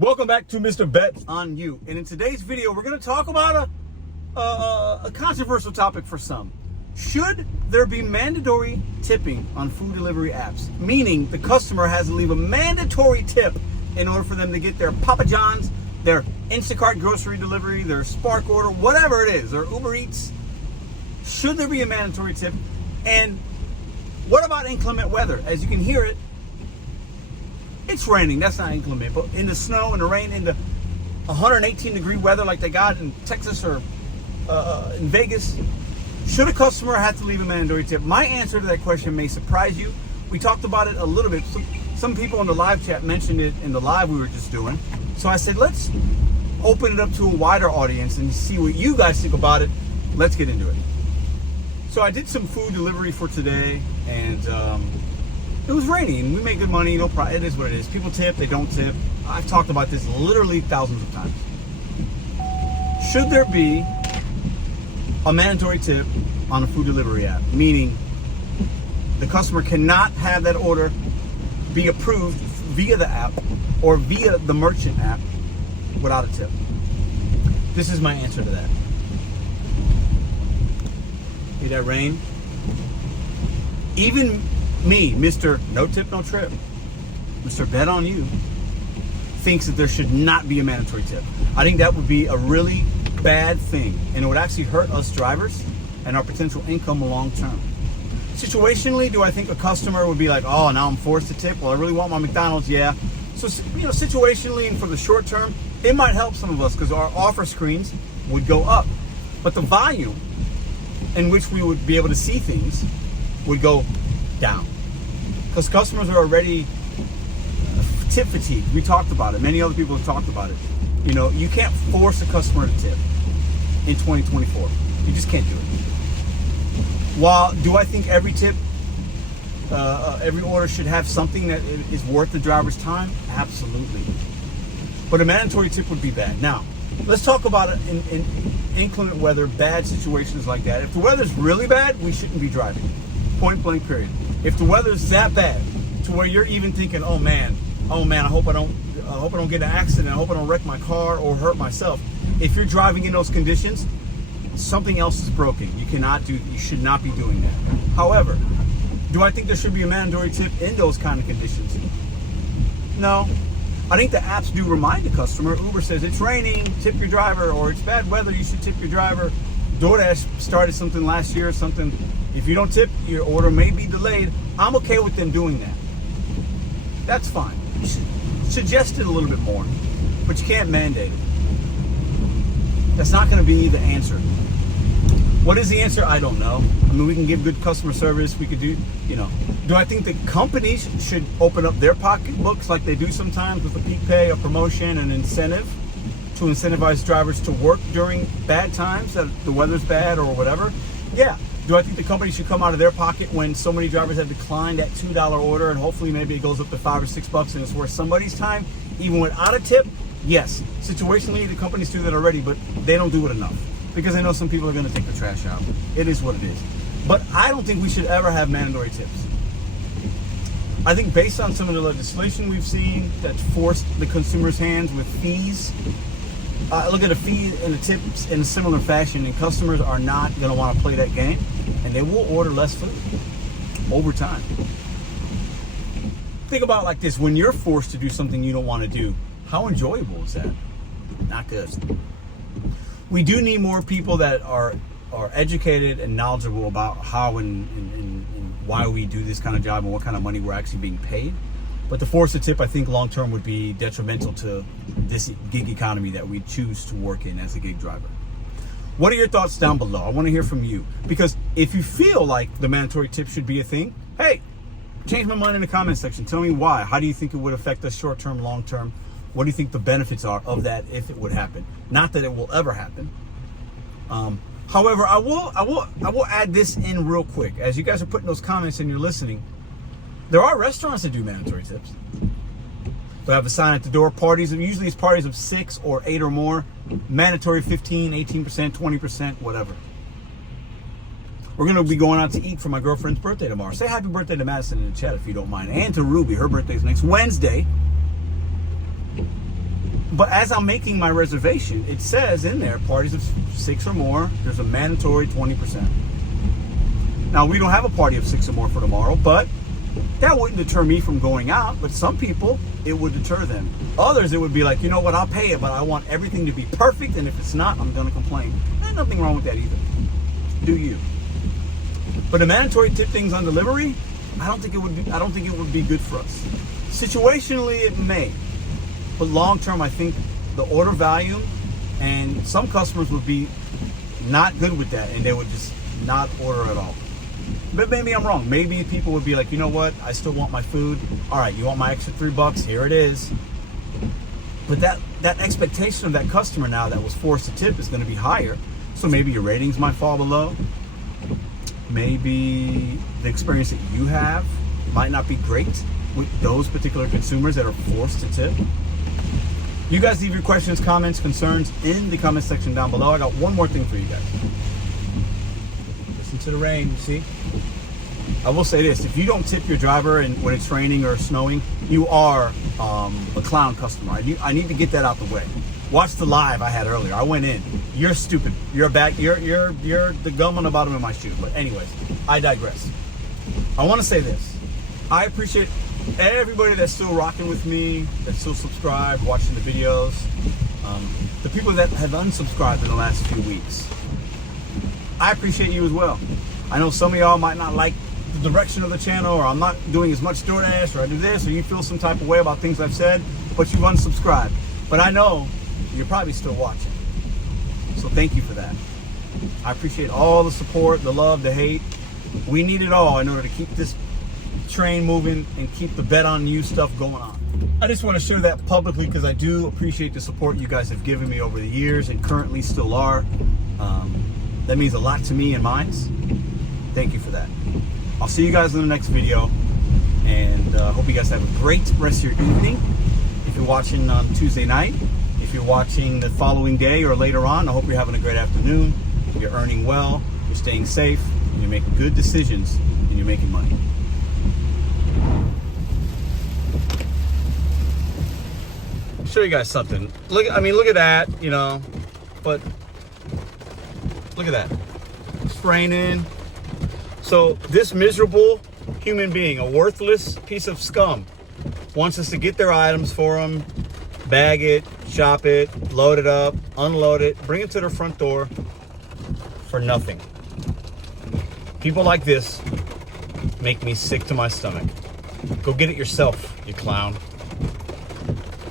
Welcome back to Mr. BetonYou. And in today's video, we're going to talk about a controversial topic for some. Should there be mandatory tipping on food delivery apps? Meaning the customer has to leave a mandatory tip in order for them to get their Papa John's, their Instacart grocery delivery, their Spark order, whatever it is, or Uber Eats. Should there be a mandatory tip? And what about inclement weather? As you can hear it, it's raining. That's not inclement, but in the snow and the rain, in the 118-degree weather like they got in Texas or in Vegas, should a customer have to leave a mandatory tip? My answer to that question may surprise you. We talked about it a little bit. Some people in the live chat mentioned it in the live we were just doing. So I said, let's open it up to a wider audience and see what you guys think about it. Let's get into it. So I did some food delivery for today, and it was raining, and we make good money. No problem. It is what it is. People tip, they don't tip. I've talked about this literally thousands of times. Should there be a mandatory tip on a food delivery app? Meaning the customer cannot have that order be approved via the app or via the merchant app without a tip. This is my answer to that. See that rain? Even me, Mr. No Tip, No Trip, Mr. BetonYou, thinks that there should not be a mandatory tip. I think that would be a really bad thing, and it would actually hurt us drivers and our potential income long term. Situationally, do I think a customer would be like, oh, now I'm forced to tip? Well, I really want my McDonald's, yeah. So, situationally and for the short term, it might help some of us because our offer screens would go up. But the volume in which we would be able to see things would go down because customers are already tip fatigued. We talked about it. Many other people have talked about it. You can't force a customer to tip in 2024. You just can't do it. While do I think every tip, every order should have something that is worth the driver's time? Absolutely. But a mandatory tip would be bad. Now, let's talk about it in inclement weather, bad situations like that. If the weather's really bad, we shouldn't be driving. Point blank, period. If the weather's that bad to where you're even thinking, oh man, I hope I don't get in an accident. I hope I don't wreck my car or hurt myself. If you're driving in those conditions, something else is broken. You should not be doing that. However, do I think there should be a mandatory tip in those kind of conditions? No. I think the apps do remind the customer. Uber says it's raining, tip your driver, or it's bad weather, you should tip your driver. DoorDash started something last year, something. If you don't tip, your order may be delayed. I'm okay with them doing that. That's fine. You should suggest it a little bit more, but you can't mandate it. That's not going to be the answer. What is the answer? I don't know. I mean, we can give good customer service. We could do, Do I think that companies should open up their pocketbooks like they do sometimes with a peak pay, a promotion, an incentive to incentivize drivers to work during bad times, that the weather's bad or whatever? Yeah. Do I think the company should come out of their pocket when so many drivers have declined that $2 order and hopefully maybe it goes up to $5 or $6 and it's worth somebody's time, even without a tip? Yes. Situationally, the companies do that already, but they don't do it enough because they know some people are going to take the trash out. It is what it is. But I don't think we should ever have mandatory tips. I think based on some of the legislation we've seen that's forced the consumer's hands with fees, look at a fee and the tips in a similar fashion, and customers are not going to want to play that game, and they will order less food over time. Think about it like this. When you're forced to do something you don't want to do, how enjoyable is that? Not good. We do need more people that are educated and knowledgeable about how and why we do this kind of job and what kind of money we're actually being paid. But the force to tip, I think, long term would be detrimental to this gig economy that we choose to work in as a gig driver. What are your thoughts down below? I want to hear from you. Because if you feel like the mandatory tip should be a thing, hey, change my mind in the comment section. Tell me why. How do you think it would affect us short term, long term? What do you think the benefits are of that if it would happen? Not that it will ever happen. However, I will add this in real quick. As you guys are putting those comments and you're listening, there are restaurants that do mandatory tips. They'll have a sign at the door. Parties, usually it's parties of 6 or 8 or more. Mandatory 15, 18%, 20%, whatever. We're going to be going out to eat for my girlfriend's birthday tomorrow. Say happy birthday to Madison in the chat if you don't mind. And to Ruby. Her birthday's next Wednesday. But as I'm making my reservation, it says in there, parties of 6 or more, there's a mandatory 20%. Now, we don't have a party of 6 or more for tomorrow, but that wouldn't deter me from going out. But some people, it would deter them. Others, it would be like, you know what, I'll pay it, but I want everything to be perfect, and if it's not, I'm gonna complain. There's nothing wrong with that either. Do you? But the mandatory tip things on delivery, I don't think it would be good for us. Situationally, it may. But long term, I think the order value, and some customers would be not good with that, and they would just not order at all. But maybe I'm wrong. Maybe people would be like, you know what? I still want my food. All right, you want my extra $3? Here it is. But that expectation of that customer now that was forced to tip is going to be higher. So maybe your ratings might fall below. Maybe the experience that you have might not be great with those particular consumers that are forced to tip. You guys leave your questions, comments, concerns in the comment section down below. I got one more thing for you guys. Listen to the rain, you see? I will say this, if you don't tip your driver and when it's raining or snowing, you are a clown customer. I need to get that out the way. Watch the live I had earlier. I went in. You're stupid. You're the gum on the bottom of my shoe. But anyways, I digress. I want to say this. I appreciate everybody that's still rocking with me, that's still subscribed, watching the videos. The people that have unsubscribed in the last few weeks, I appreciate you as well. I know some of y'all might not like the direction of the channel, or I'm not doing as much DoorDash, or I do this, or you feel some type of way about things I've said, but you've unsubscribed. But I know you're probably still watching. So thank you for that. I appreciate all the support, the love, the hate. We need it all in order to keep this train moving and keep the Bet on You stuff going on. I just want to share that publicly because I do appreciate the support you guys have given me over the years and currently still are. That means a lot to me and mine. Thank you for that. I'll see you guys in the next video, and hope you guys have a great rest of your evening. If you're watching on Tuesday night, if you're watching the following day or later on, I hope you're having a great afternoon. You're earning well, you're staying safe, and you're making good decisions, and you're making money. Show you guys something. Look at that, you know, but look at that. It's raining. So this miserable human being, a worthless piece of scum, wants us to get their items for them, bag it, shop it, load it up, unload it, bring it to their front door for nothing. People like this make me sick to my stomach. Go get it yourself, you clown.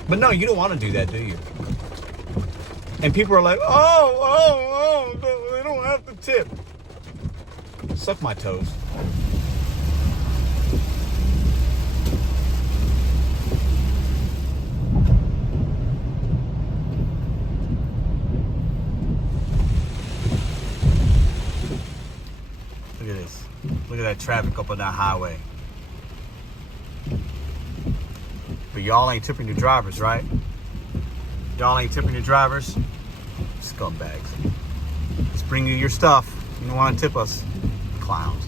But no, you don't want to do that, do you? And people are like, oh, they don't have to tip. Suck my toes. Look at this. Look at that traffic up on that highway. But y'all ain't tipping your drivers, right? Y'all ain't tipping your drivers? Scumbags. Let's bring you your stuff. You don't want to tip us. Clowns.